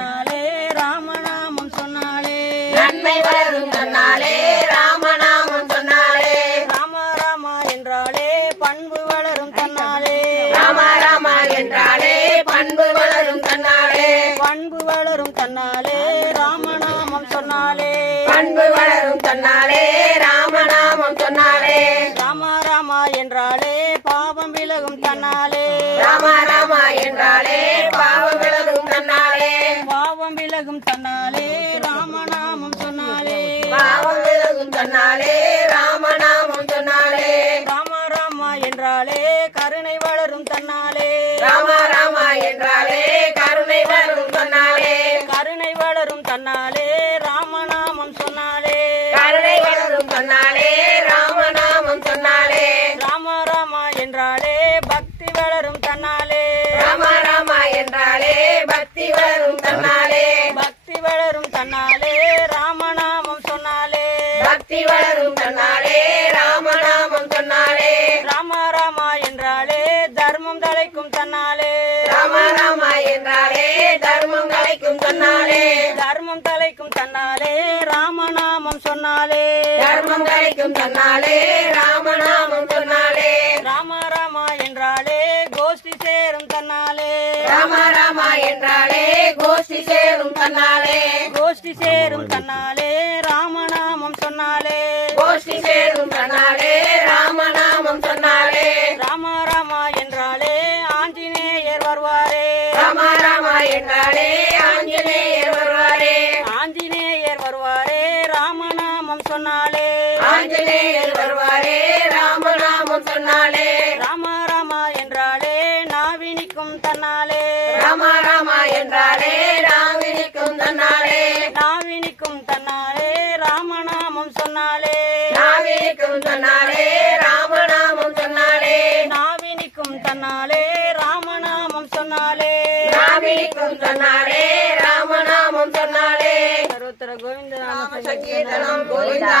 தன்னாலே ராமநாமம் சொன்னாலே. நன்மை வளரும் தன்னாலே ராமநாமம் சொன்னாலே. ராம ராமா என்றாலே பண்பு வளரும் தன்னாலே. ராம ராம என்றாலே பண்பு வளரும் தன்னாலே. பண்பு வளரும் தன்னாலே ராமநாமம் சொன்னாலே. பண்பு வளரும் தன்னாலே ராமநாமம் சொன்னாலே. ராம ராமா என்றாலே பாவம் விலகும் தன்னாலே. ராம ராம என்றாலே பாவம் தன்னாலே ராமநாமம் சொன்னாலே. ராம ராமா என்றாலே கருணை வளரும் தன்னாலே. ராம ராம என்றாலே கருணை வளரும் தன்னாலே. தர்மம் கலைக்கும் தன்னாலே. தர்மம் தலைக்கும் தன்னாலே. ராமநாமம் சொன்னாலே. தர்மம் கலைக்கும் தன்னாலே. ராமநாமம் சொன்னாலே. ராம ராமா என்றாலே கோஷ்டி சேரும் தன்னாலே. ராம ராம என்றாலே கோஷ்டி சேரும் தன்னாலே. கோஷ்டி சேரும் தன்னாலே. ராமநாமம் சொன்னாலே. கோஷ்டி சேரும் தன்னாலே. ராமநாமம் சொன்னாலே. ராம ராமா என்றாலே ஆஞ்சநேயர் வருவாரே. ராம என்றாலே ஆஞ்சநேயர் வருவாரே. ஆஞ்சநேயர் வருவாரே ராமநாமம் சொன்னாலே. ஆஞ்சநேயர் வருவாரே ராமநாமம் சொன்னாலே. ராம ராமா என்றாலே நாவினிக்கும் தன்னாலே. ராம ராம என்றாலே ராமினிக்கும் தன்னாலே. நாவினிக்கும் தன்னாலே ராமநாமம் சொன்னாலே. நாவினிக்கும் தன்னாலே ராமநாமம் சொன்னாலே. நாவினிக்கும் தன்னாலே ராமநாமம் சொன்னாலே. நாவினிக்கும் தன்னாலே ராமநாமம் சொன்னாலே சர்வத்திர கோவிந்த நாம சங்கீதனம் கோவிந்தா